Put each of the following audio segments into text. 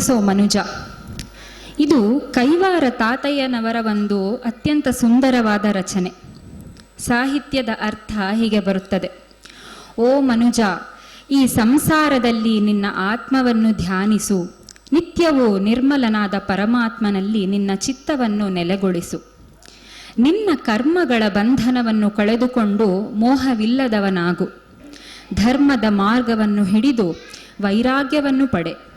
ಧ್ಯಾನಿಸೋ ಮನುಜ. ಇದು ಕೈವಾರ ತಾತಯ್ಯನವರ ಒಂದು ಅತ್ಯಂತ ಸುಂದರವಾದ ರಚನೆ. ಸಾಹಿತ್ಯದ ಅರ್ಥ ಹೀಗೆ ಬರುತ್ತದೆ. ಓ ಮನುಜ, ಈ ಸಂಸಾರದಲ್ಲಿ ನಿನ್ನ ಆತ್ಮವನ್ನು ಧ್ಯಾನಿಸು. ನಿತ್ಯವೂ ನಿರ್ಮಲನಾದ ಪರಮಾತ್ಮನಲ್ಲಿ ನಿನ್ನ ಚಿತ್ತವನ್ನು ನೆಲೆಗೊಳಿಸು. ನಿನ್ನ ಕರ್ಮಗಳ ಬಂಧನವನ್ನು ಕಳೆದುಕೊಂಡು ಮೋಹವಿಲ್ಲದವನಾಗು. ಧರ್ಮದ ಮಾರ್ಗವನ್ನು ಹಿಡಿದು ವೈರಾಗ್ಯವನ್ನು ಪಡೆ.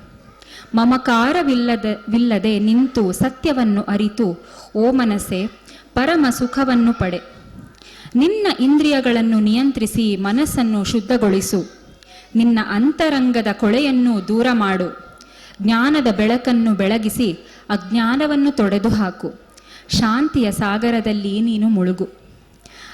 ಮಮಕಾರವಿಲ್ಲದ, ವಿಲ್ಲದೆ ನಿಂತು ಸತ್ಯವನ್ನು ಅರಿತು, ಓ ಮನಸ್ಸೆ, ಪರಮ ಸುಖವನ್ನು ಪಡೆ. ನಿನ್ನ ಇಂದ್ರಿಯಗಳನ್ನು ನಿಯಂತ್ರಿಸಿ ಮನಸ್ಸನ್ನು ಶುದ್ಧಗೊಳಿಸು. ನಿನ್ನ ಅಂತರಂಗದ ಕೊಳೆಯನ್ನು ದೂರ ಮಾಡು. ಜ್ಞಾನದ ಬೆಳಕನ್ನು ಬೆಳಗಿಸಿ ಅಜ್ಞಾನವನ್ನು ತೊಡೆದು ಹಾಕು. ಶಾಂತಿಯ ಸಾಗರದಲ್ಲಿ ನೀನು ಮುಳುಗು.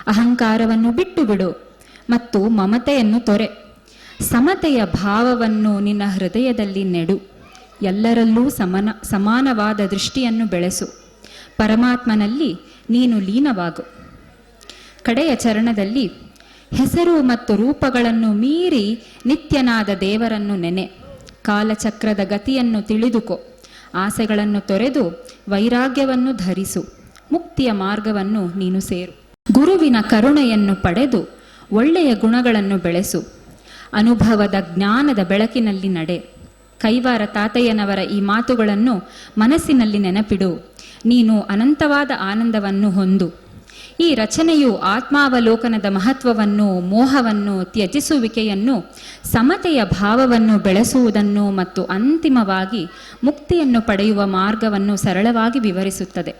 ಅಹಂಕಾರವನ್ನು ಬಿಟ್ಟು ಬಿಡು ಮತ್ತು ಮಮತೆಯನ್ನು ತೊರೆ. ಸಮತೆಯ ಭಾವವನ್ನು ನಿನ್ನ ಹೃದಯದಲ್ಲಿ ನೆಡು. ಎಲ್ಲರಲ್ಲೂ ಸಮನ, ಸಮಾನವಾದ ದೃಷ್ಟಿಯನ್ನು ಬೆಳೆಸು. ಪರಮಾತ್ಮನಲ್ಲಿ ನೀನು ಲೀನವಾಗು. ಕಡೆಯ ಚರಣದಲ್ಲಿ ಹೆಸರು ಮತ್ತು ರೂಪಗಳನ್ನು ಮೀರಿ ನಿತ್ಯನಾದ ದೇವರನ್ನು ನೆನೆ. ಕಾಲಚಕ್ರದ ಗತಿಯನ್ನು ತಿಳಿದುಕೊ. ಆಸೆಗಳನ್ನು ತೊರೆದು ವೈರಾಗ್ಯವನ್ನು ಧರಿಸು. ಮುಕ್ತಿಯ ಮಾರ್ಗವನ್ನು ನೀನು ಸೇರು. ಗುರುವಿನ ಕರುಣೆಯನ್ನು ಪಡೆದು ಒಳ್ಳೆಯ ಗುಣಗಳನ್ನು ಬೆಳೆಸು. ಅನುಭವದ ಜ್ಞಾನದ ಬೆಳಕಿನಲ್ಲಿ ನಡೆ. ಕೈವಾರ ತಾತಯ್ಯನವರ ಈ ಮಾತುಗಳನ್ನು ಮನಸ್ಸಿನಲ್ಲಿ ನೆನಪಿಡು. ನೀನು ಅನಂತವಾದ ಆನಂದವನ್ನು ಹೊಂದು. ಈ ರಚನೆಯು ಆತ್ಮಾವಲೋಕನದ ಮಹತ್ವವನ್ನು, ಮೋಹವನ್ನು, ತ್ಯಜಿಸುವಿಕೆಯನ್ನು, ಸಮತೆಯ ಭಾವವನ್ನು ಬೆಳೆಸುವುದನ್ನು ಮತ್ತು ಅಂತಿಮವಾಗಿ ಮುಕ್ತಿಯನ್ನು ಪಡೆಯುವ ಮಾರ್ಗವನ್ನು ಸರಳವಾಗಿ ವಿವರಿಸುತ್ತದೆ.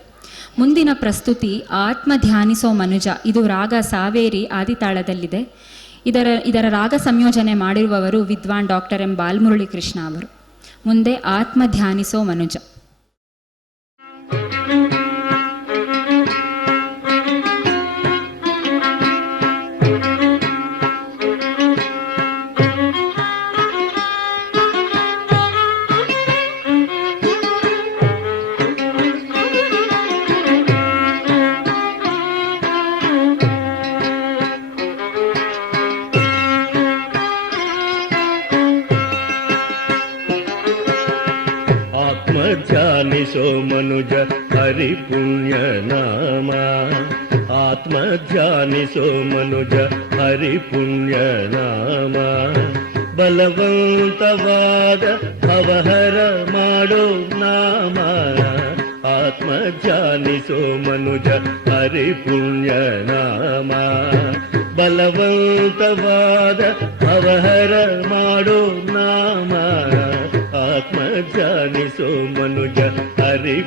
ಮುಂದಿನ ಪ್ರಸ್ತುತಿ ಆತ್ಮ ಧ್ಯಾನಿಸೋ ಮನುಜ. ಇದು ರಾಗ ಸಾವೇರಿ ಆದಿತಾಳದಲ್ಲಿದೆ. ಇದರ ಇದರ ರಾಗ ಸಂಯೋಜನೆ ಮಾಡಿರುವವರು ವಿದ್ವಾನ್ ಡಾಕ್ಟರ್ ಎಂ ಬಾಲಮುರಳಿ ಕೃಷ್ಣ ಅವರು. ಮುಂದೆ ಆತ್ಮ ಧ್ಯಾನಿಸೋ ಮನುಜ. ಆತ್ಮ ಧ್ಯಾನಿಸೋ ಮನುಜ ಹರಿ ಪುಣ್ಯ ನಾಮ ಆತ್ಮ ಧ್ಯಾನಿಸೋ ಮನುಜ ಹರಿ ಪುಣ್ಯ ನಾಮ ಬಲವಂತವಾದ ಅವಹರ ಮಾಡೋ ನಾಮ ಆತ್ಮ ಧ್ಯಾನಿಸೋ ಮನುಜ ಹರಿ ಪುಣ್ಯ ನಾಮ ಬಲವಂತವಾದ ಅವಹರ ಮಾಡೋ ನಾಮ ಆತ್ಮ ಧ್ಯಾನಿಸೋ ಮನುಜ ಹರಿ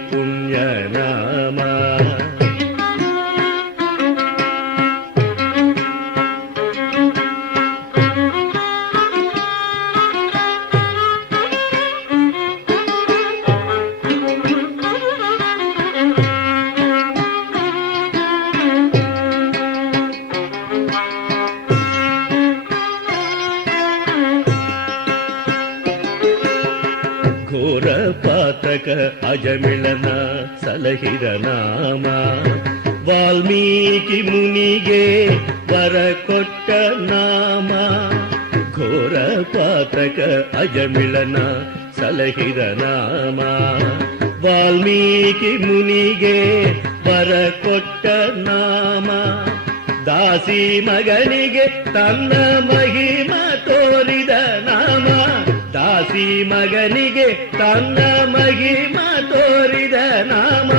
ಘೋರ ಪಾತಕ ಅಜಮಿಳನ ಸಲಹಿರ ನಾಮ. ವಾಲ್ಮೀಕಿ ಮುನಿಗೆ ವರ ಕೊಟ್ಟ ನಾಮ. ಘೋರ ಪಾತಕ ಅಜಮಿಳನ ಸಲಹಿರ ನಾಮ. ವಾಲ್ಮೀಕಿ ಮುನಿಗೆ ವರ ಕೊಟ್ಟ ನಾಮ. ದಾಸಿ ಮಗನಿಗೆ ತನ್ನ ಮಹಿಮ ತೋರಿದ ನಾಮ. ದಾಸಿ ಮಗನಿಗೆ ತನ್ನ ಮಹಿಮ ತೋರಿದ ನಾಮ.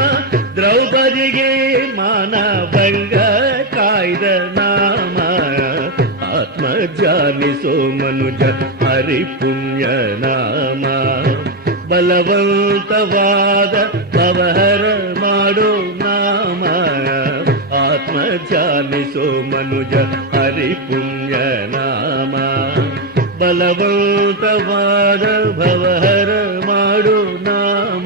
ದ್ರೌಪದಿಗೆ ಮಾನಭಂಗ ಕಾಯ್ದ ನಾಮ. ಆತ್ಮ ಜಾನಿಸೋ ಮನುಜ ಹರಿ ಪುಣ್ಯ ನಾಮ. ಬಲವಂತವಾದ ಪವಹರ ಮಾಡೋ ನಾಮ. ಆತ್ಮ ಜಾನಿಸೋ ಮನುಜ ಹರಿ ಪುಣ್ಯ ನಾಮ. ಬಲವಂತವಾದ ಭವಹರ ಮಾಡು ನಾಮ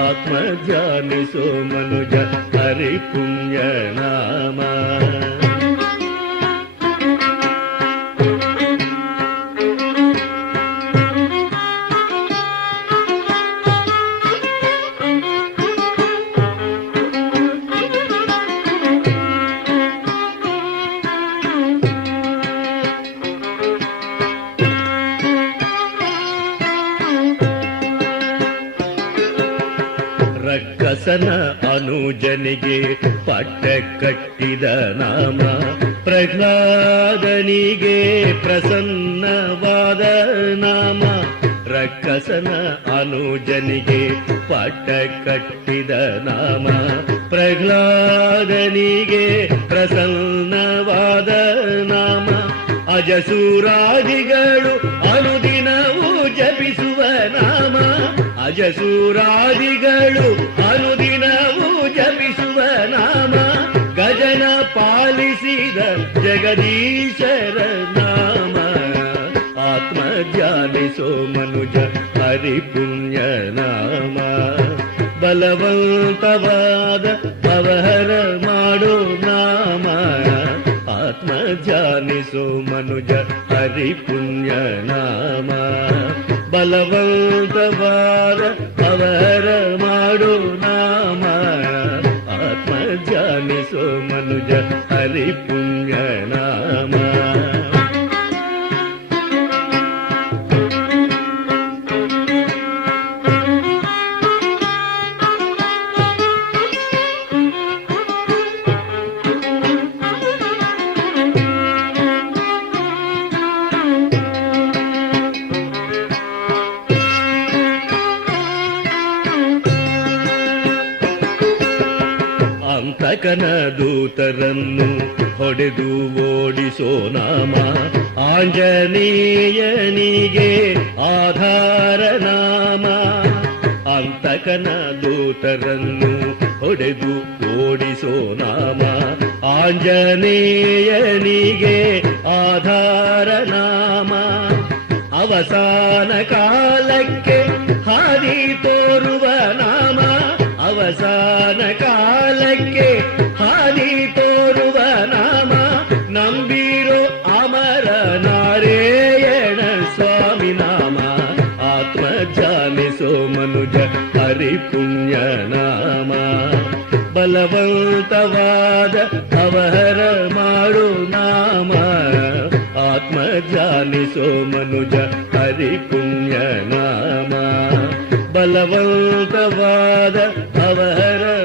ಆತ್ಮ ಜಾನಿಸೋ ಮನುಜ ಹರಿ ಪುಣ್ಯ ನಾಮ ಅನುಜನಿಗೆ ಪಟ್ಟ ಕಟ್ಟಿದ ನಾಮ. ಪ್ರಹ್ಲಾದನಿಗೆ ಪ್ರಸನ್ನವಾದ ನಾಮ. ರಕ್ಕಸನ ಅನುಜನಿಗೆ ಪಟ್ಟ ಕಟ್ಟಿದ ನಾಮ. ಪ್ರಹ್ಲಾದನಿಗೆ ಪ್ರಸನ್ನವಾದ ನಾಮ. ಅಜಸೂರಾದಿಗಳು ಅನುದಿನವೂ ಜಪಿಸುವ ನಾಮ. ಅಜಸೂರಾದಿಗಳು ಅನುದಿನವೂ ಜಗದೀಶರ ನಾಮ ಆತ್ಮ ಧ್ಯಾನಿಸೋ ಮನುಜ ಹರಿಪುಣ್ಯ ನಾಮ ಬಲವಂತವಾದ ಅವಹರ ಮಾಡೋ ನಾಮ ಆತ್ಮ ಮನುಜ ಹರಿಪುಣ್ಯ ನಾಮ ಅಂತಕನ ದೂತರನ್ನು ಹೊಡೆದು ಓಡಿಸೋ ನಾಮ. ಆಂಜನೇಯನಿಗೆ ಆಧಾರ ನಾಮ. ಅಂತಕನ ದೂತರನ್ನು ಹೊಡೆದು ಓಡಿಸೋ ನಾಮ. ಆಂಜನೇಯನಿಗೆ ಆಧಾರ ನಾಮ. ಅವಸಾನ ಕಾಲಕ್ಕೆ ಬಲವಂತವಾದ ಅವಹರ ಮಾಡು ನಾಮ. ಆತ್ಮ ಜಾನಿಸೋ ಮನುಜ ಹರಿಪುಣ್ಯ ನಾಮ. ಬಲವಂತವಾದ ಅವಹರ